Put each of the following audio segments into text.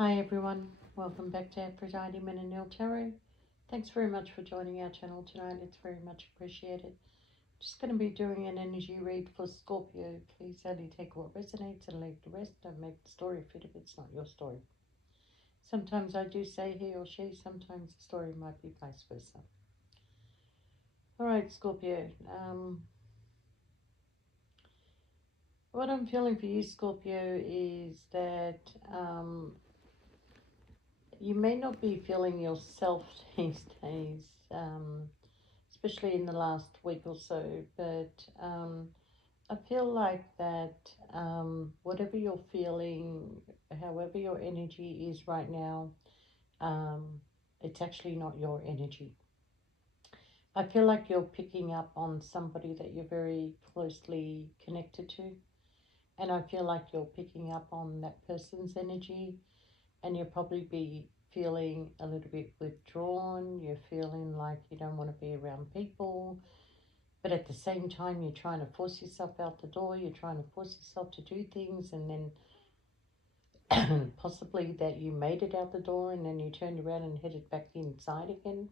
Hi everyone, welcome back to Aphrodite Men and Neil Tarot. Thanks very much for joining our channel tonight, it's very much appreciated. Just going to be doing an energy read for Scorpio. Please only take what resonates and leave the rest. Don't make the story fit if it's not your story. Sometimes I do say he or she, sometimes the story might be vice versa. Alright Scorpio, what I'm feeling for you Scorpio is that you may not be feeling yourself these days, especially in the last week or so, but I feel like that whatever you're feeling, however your energy is right now, um, it's actually not your energy. I feel like you're picking up on somebody that you're very closely connected to, and I feel like you're picking up on that person's energy, and you'll probably be feeling a little bit withdrawn. You're feeling like you don't want to be around people, but at the same time you're trying to force yourself out the door. You're trying to force yourself to do things, and then possibly that you made it out the door and then you turned around and headed back inside again.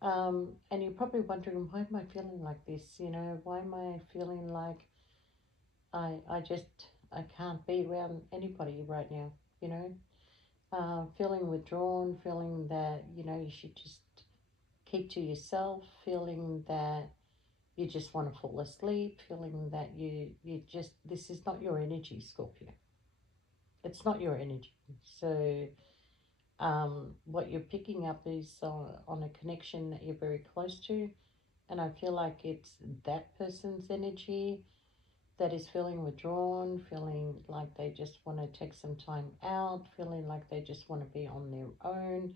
And you're probably wondering, why am I feeling like this? Why am I feeling like I can't be around anybody right now, feeling withdrawn, feeling that, you should just keep to yourself, feeling that you just want to fall asleep, feeling that this is not your energy, Scorpio. It's not your energy. So what you're picking up is on a connection that you're very close to, and I feel like it's that person's energy that is feeling withdrawn, feeling like they just want to take some time out, feeling like they just want to be on their own,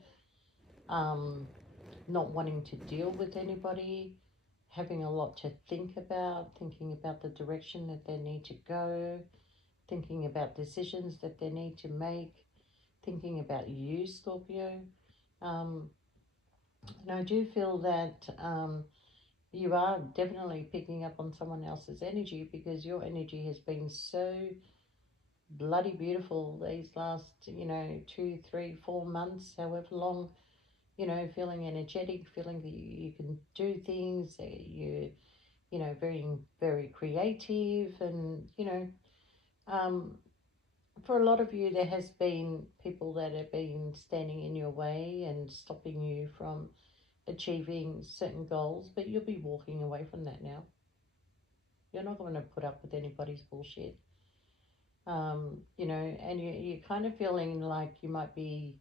not wanting to deal with anybody, having a lot to think about, thinking about the direction that they need to go, thinking about decisions that they need to make, thinking about you, Scorpio. And I do feel that you are definitely picking up on someone else's energy, because your energy has been so bloody beautiful these last, 2, 3, 4 months, however long, feeling energetic, feeling that you can do things, very, very creative, and, for a lot of you, there has been people that have been standing in your way and stopping you from achieving certain goals, but you'll be walking away from that now. You're not going to put up with anybody's bullshit. And you're kind of feeling like you might be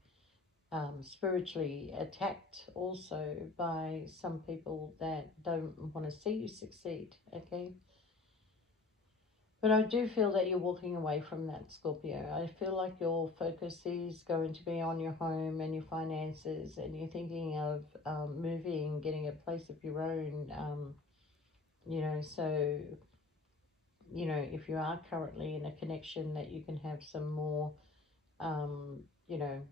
spiritually attacked also by some people that don't want to see you succeed, okay? But I do feel that you're walking away from that, Scorpio. I feel like your focus is going to be on your home and your finances, and you're thinking of moving, getting a place of your own, so, if you are currently in a connection, that you can have some more, um, you know,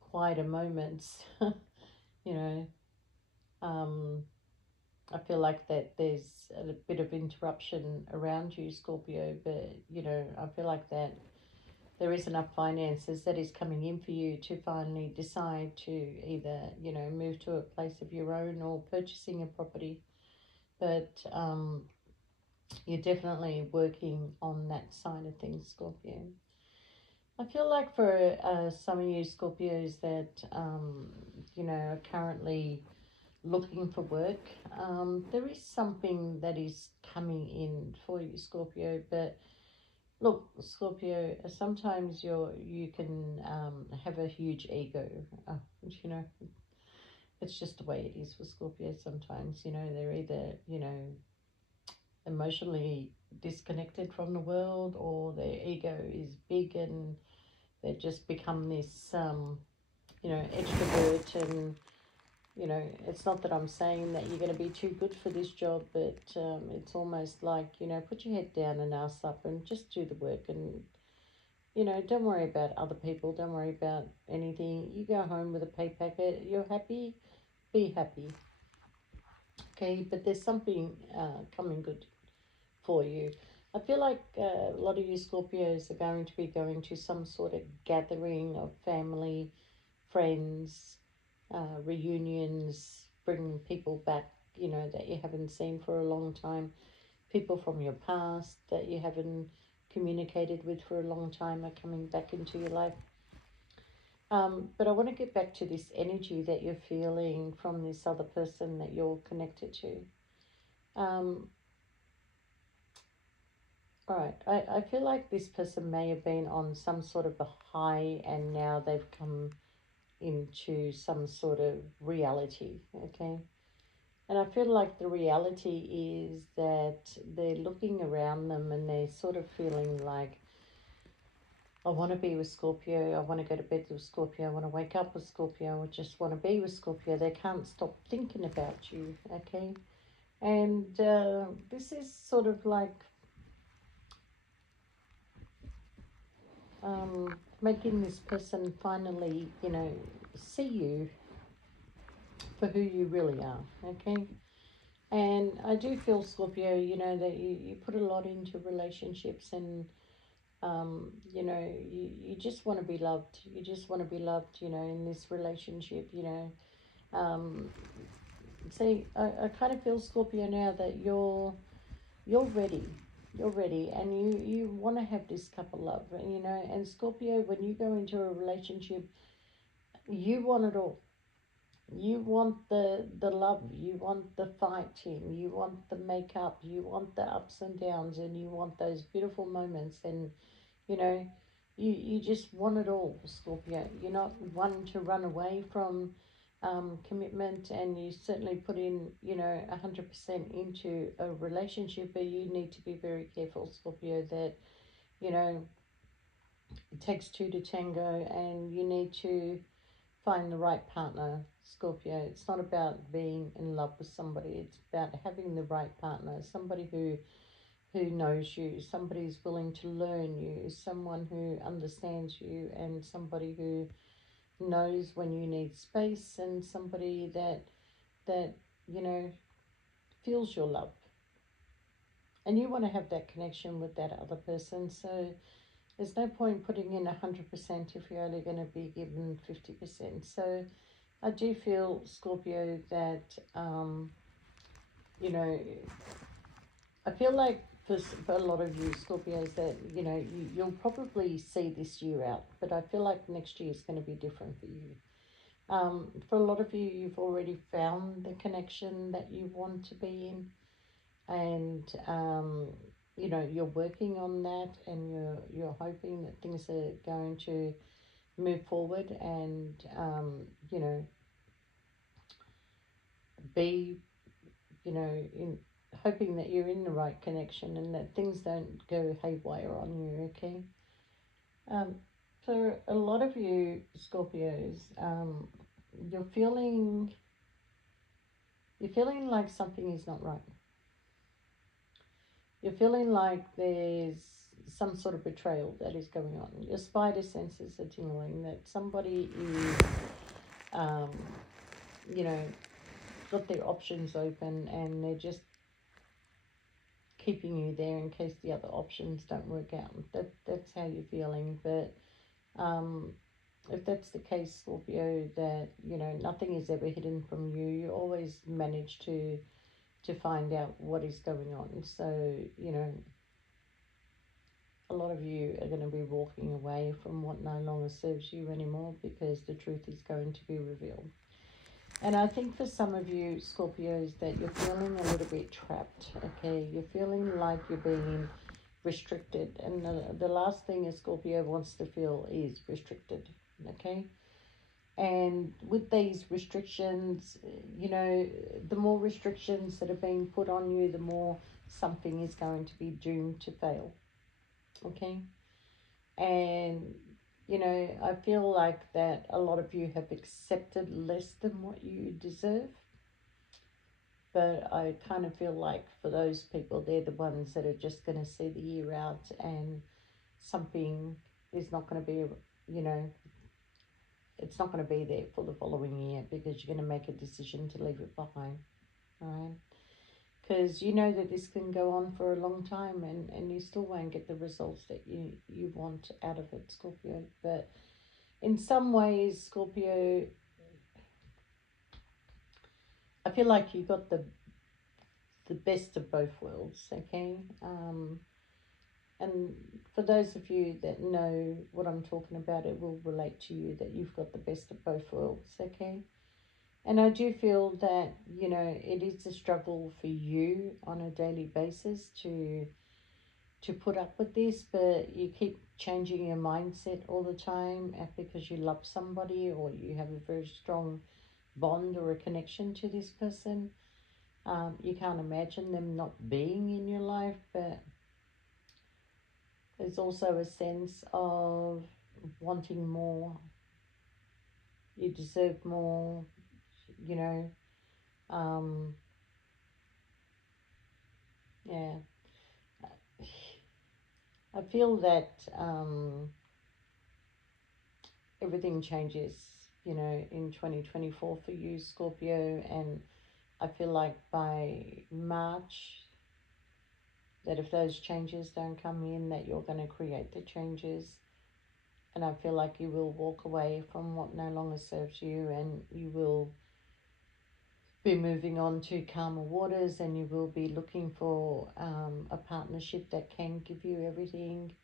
quieter moments, you know, um, I feel like that there's a bit of interruption around you, Scorpio, but, I feel like that there is enough finances that is coming in for you to finally decide to either, move to a place of your own or purchasing a property. But you're definitely working on that side of things, Scorpio. I feel like for some of you Scorpios that, are currently looking for work, there is something that is coming in for you, Scorpio. But look, Scorpio, sometimes you can have a huge ego. You know, it's just the way it is for Scorpio sometimes. They're either, emotionally disconnected from the world, or their ego is big and they just become this, extrovert. And, it's not that I'm saying that you're going to be too good for this job, but it's almost like, put your head down and ass up and just do the work. And, don't worry about other people. Don't worry about anything. You go home with a pay packet. You're happy. Be happy. Okay, but there's something coming good for you. I feel like a lot of you Scorpios are going to be going to some sort of gathering of family, friends, reunions, bringing people back, that you haven't seen for a long time. People from your past that you haven't communicated with for a long time are coming back into your life. But I want to get back to this energy that you're feeling from this other person that you're connected to. Um, all right, I feel like this person may have been on some sort of a high and now they've come into some sort of reality, okay? And I feel like the reality is that they're looking around them and they're sort of feeling like, I want to be with Scorpio, I want to go to bed with Scorpio, I want to wake up with Scorpio, I just want to be with Scorpio. They can't stop thinking about you, okay? And this is sort of like making this person finally, see you for who you really are, okay? And I do feel, Scorpio, that you put a lot into relationships and, you just want to be loved. You just want to be loved, in this relationship, Um, see, I kind of feel, Scorpio, now that you're ready. You're ready and you want to have this couple love, and Scorpio, when you go into a relationship, you want it all. You want the love, you want the fighting, you want the makeup, you want the ups and downs, and you want those beautiful moments, and you know you just want it all, Scorpio. You're not one to run away from commitment, and you certainly put in 100% into a relationship, but you need to be very careful, Scorpio, that you know it takes two to tango, and you need to find the right partner, Scorpio. It's not about being in love with somebody. It's about having the right partner, somebody who knows you, somebody who's willing to learn you, someone who understands you, and somebody who knows when you need space, and somebody that you know feels your love. And you want to have that connection with that other person. So there's no point putting in 100% if you're only going to be given 50%. So I do feel, Scorpio, that you know I feel like for a lot of you Scorpios that you'll probably see this year out, but I feel like next year is going to be different for you. For a lot of you, you've already found the connection that you want to be in, and you're working on that, and you're hoping that things are going to move forward, and be in hoping that you're in the right connection and that things don't go haywire on you, okay? Um, for a lot of you Scorpios, you're feeling you're feeling like something is not right. You're feeling like there's some sort of betrayal that is going on. Your spider senses are tingling that somebody is, um, you know, got their options open and they're just keeping you there in case the other options don't work out. That's how you're feeling. But um, if that's the case, Scorpio, that nothing is ever hidden from you. You always manage to find out what is going on. So a lot of you are going to be walking away from what no longer serves you anymore because the truth is going to be revealed. And I think for some of you Scorpios that you're feeling a little bit trapped, okay? You're feeling like you're being restricted. And the last thing a Scorpio wants to feel is restricted, okay? And with these restrictions, the more restrictions that are being put on you, the more something is going to be doomed to fail, okay? And I feel like that a lot of you have accepted less than what you deserve, but I kind of feel like for those people, they're the ones that are just going to see the year out, and something is not going to be, you know it's not going to be there for the following year because you're going to make a decision to leave it behind. All right, because you know that this can go on for a long time, and you still won't get the results that you want out of it, Scorpio. But in some ways, Scorpio, I feel like you got the best of both worlds, okay? And for those of you that know what I'm talking about, it will relate to you that you've got the best of both worlds, okay? And I do feel that, you know, it is a struggle for you on a daily basis to put up with this, but you keep changing your mindset all the time because you love somebody or you have a very strong bond or a connection to this person. You can't imagine them not being in your life, but there's also a sense of wanting more. You deserve more, you know. Um, yeah, I feel that everything changes, you know, in 2024 for you, Scorpio, and I feel like by March, that if those changes don't come in, that you're going to create the changes. And I feel like you will walk away from what no longer serves you, and you will be moving on to calmer waters, and you will be looking for a partnership that can give you everything.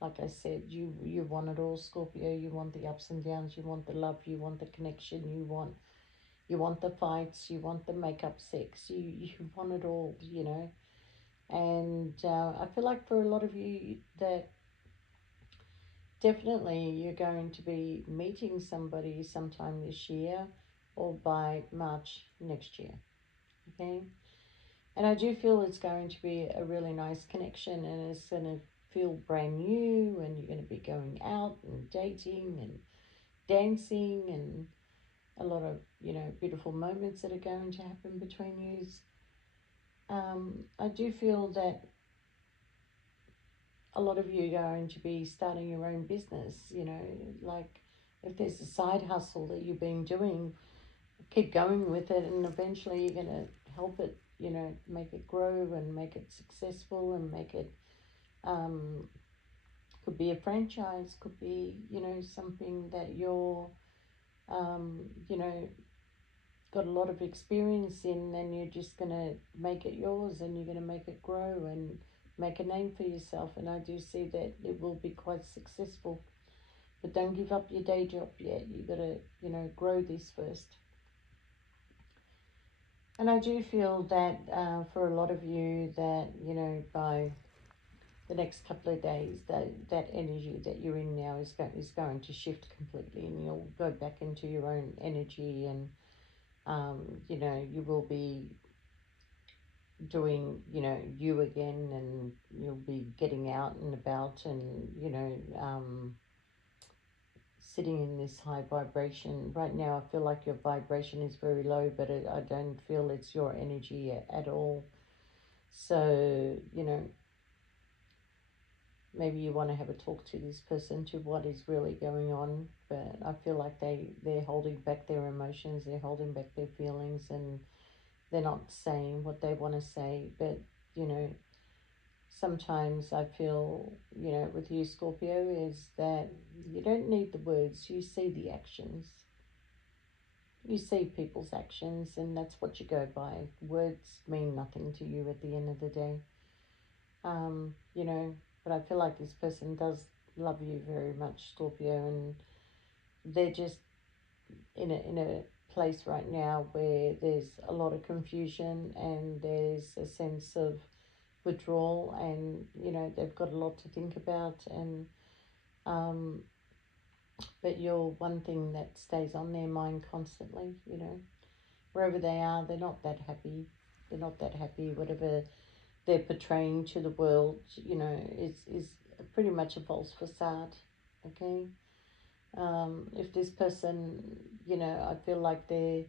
Like I said, you want it all, Scorpio. You want the ups and downs, you want the love, you want the connection, you want the fights, you want the makeup sex, you want it all, you know. And I feel like for a lot of you that definitely you're going to be meeting somebody sometime this year or by March next year, okay? And I do feel it's going to be a really nice connection, and it's going to feel brand new, and you're going to be going out and dating and dancing, and a lot of, you know, beautiful moments that are going to happen between you. I do feel that a lot of you are going to be starting your own business, you know, like if there's a side hustle that you've been doing, keep going with it, and eventually you're going to help it, you know, make it grow and make it successful and make it, um, could be a franchise, could be, you know, something that you're, you know, got a lot of experience in, and you're just going to make it yours, and you're going to make it grow and make a name for yourself. And I do see that it will be quite successful. But don't give up your day job yet. You got to, you know, grow this first. And I do feel that for a lot of you that, you know, by the next couple of days, that energy that you're in now is going to shift completely, and you'll go back into your own energy, and you know, you will be doing, you know, you again, and you'll be getting out and about, and, you know, sitting in this high vibration. Right now, I feel like your vibration is very low, but I don't feel it's your energy at all. So, you know, maybe you want to have a talk to this person to what is really going on, but I feel like they're holding back their emotions, they're holding back their feelings, and they're not saying what they want to say. But, you know, sometimes I feel, you know, with you, Scorpio, is that you don't need the words, you see the actions. You see people's actions, and that's what you go by. Words mean nothing to you at the end of the day. You know, but I feel like this person does love you very much, Scorpio, and they're just in a place right now where there's a lot of confusion, and there's a sense of withdrawal, and, you know, they've got a lot to think about, and um, but you're one thing that stays on their mind constantly, you know. Wherever they are, they're not that happy. They're not that happy. Whatever they're portraying to the world, you know, is pretty much a false facade, okay? If this person, you know, I feel like they're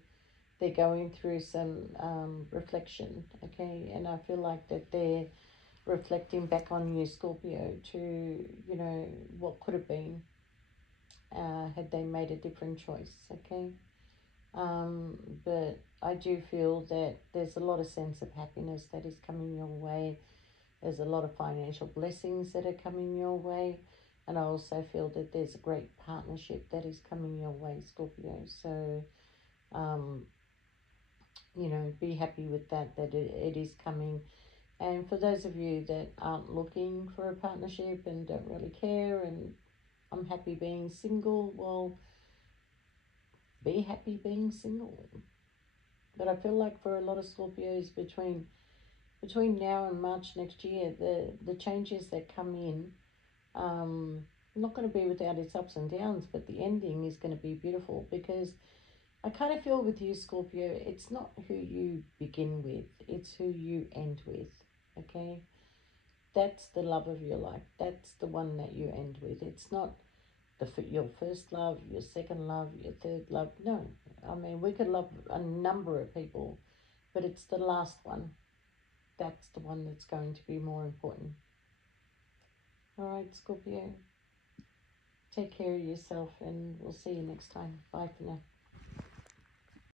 going through some reflection, okay? And I feel like that they're reflecting back on you, Scorpio, to, you know, what could have been had they made a different choice, okay? But I do feel that there's a lot of sense of happiness that is coming your way. There's a lot of financial blessings that are coming your way. And I also feel that there's a great partnership that is coming your way, Scorpio. So, um, be happy with that, that it is coming. And for those of you that aren't looking for a partnership and don't really care, and I'm happy being single, well, be happy being single. But I feel like for a lot of Scorpios between now and March next year, the changes that come in, not going to be without its ups and downs, but the ending is going to be beautiful, because I kind of feel with you, Scorpio, it's not who you begin with, it's who you end with. Okay, that's the love of your life. That's the one that you end with. It's not your first love, your second love, your third love. No, I mean, we could love a number of people, but it's the last one. That's the one that's going to be more important. All right, Scorpio, take care of yourself, and we'll see you next time. Bye for now.